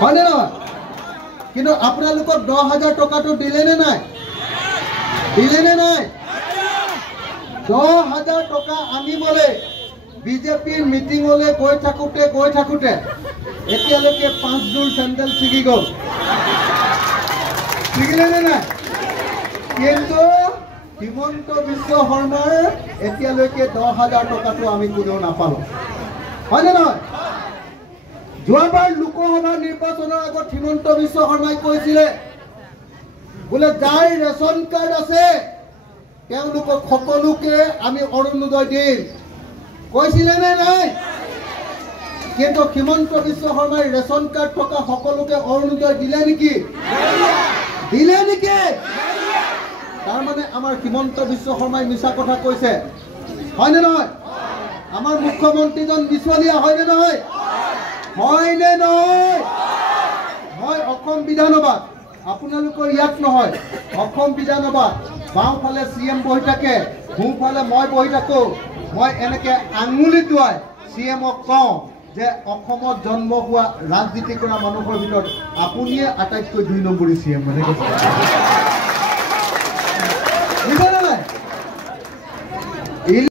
হয়নে নহয়? কিন্তু আপোনালোকক 10,000 টকাটো দিলে নে নাই? দিলে নে নাই? 10,000 টকা আনিবলৈ বিজেপিৰ মিটিঙলৈ গৈ থাকোঁতে এতিয়ালৈকে 5 জোৰ চেণ্ডেল ছিগি গ'ল। ছিগিলে নে নাই? কিন্তু হিমন্ত বিশ্ব শৰ্মাৰ এতিয়ালৈকে 10,000 টকাটো আমি কোনেও নাপালোঁ। হয়নে নহয়? যোৱাবাৰ লোকসভা নিৰ্বাচনৰ আগত হিমন্ত বিশ্ব শৰ্মাই কৈছিলে বোলে যাৰ ৰেচন কাৰ্ড আছে তেওঁলোকক সকলোকে আমি অৰুণোদয় দিম। কৈছিলে নে নাই? কিন্তু হিমন্ত বিশ্ব শৰ্মাই ৰেচন কাৰ্ড থকা সকলোকে অৰুণোদয় দিলে নেকি? দিলে নেকি? তাৰমানে আমাৰ হিমন্ত বিশ্ব শৰ্মাই মিছা কথা কৈছে। হয়নে নহয়? আমাৰ মুখ্যমন্ত্ৰীজন বিচলীয়া হয়নে নহয়? হয়নে নহয়? মই অসম বিধানসভাত আপোনালোকৰ ইয়াত নহয়, অসম বিধানসভাত বাওঁফালে CM বহি থাকে, সোঁফালে মই বহি থাকোঁ। মই এনেকৈ আঙুলি টোৱাই CMক কওঁ যে অসমত জন্ম হোৱা ৰাজনীতি কৰা মানুহৰ ভিতৰত আপুনিয়ে আটাইতকৈ 2 নম্বৰী CM মানে কৈছে।